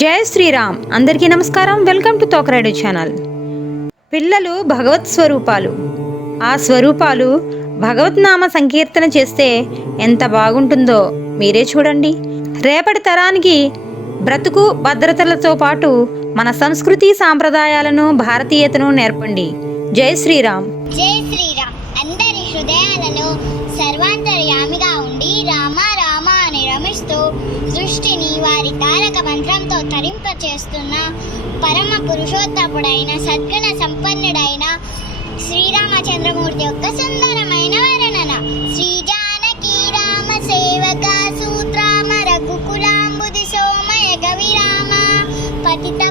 జై శ్రీరామ్. అందరికీ నమస్కారం. వెల్కమ్ టు తోకరాడు ఛానల్. పిల్లలు భగవత్ స్వరూపాలు. ఆ స్వరూపాలు భగవద్నామ సంకీర్తన చేస్తే ఎంత బాగుంటుందో మీరే చూడండి. రేపటి తరానికి బ్రతుకు భద్రతలతో పాటు మన సంస్కృతి సాంప్రదాయాలను, భారతీయతను నేర్పండి. జై శ్రీరామ్. జై శ్రీరామ్. అందరి హృదయాలలో సర్వాంతర్యామిగా ఉండి రామ రామ అని రమిస్తూ సృష్టిని వారి తారక మంత్రంతో తరింపచేస్తున్న పరమ పురుషోత్తముడైన సద్గుణ సంపన్నుడైన శ్రీరామచంద్రమూర్తి యొక్క సుందరమైన వర్ణన. శ్రీ జానకి రామ సేవక సూత్రామ రఘుకులాంబుది సోమయ కవిరామ పతిత